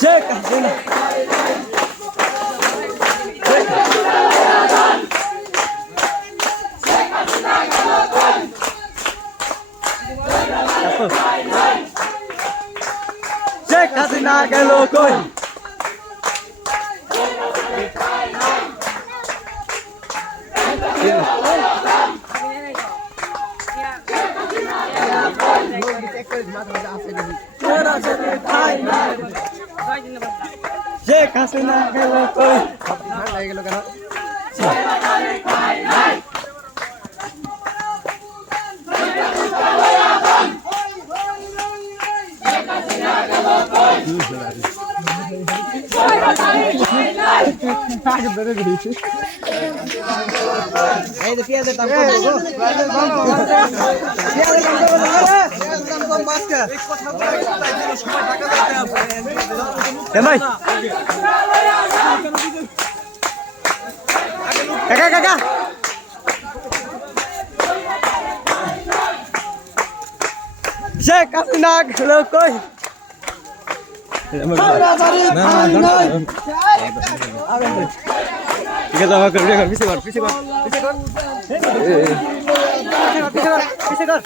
শেখ হাসিনা শেখ হাসিনা গেল কই শেখ হাসিনা গেল কই গেল কেন এই তো পেঁয়াজের দাম কম ভাই কাকা কাকা শেখ হাসিনা গেল কই ঠিক আছে আমার পিছিয়ে কর পিছিয়ে কর পিছিয়ে কর পিছিয়ে কর পিছিয়ে কর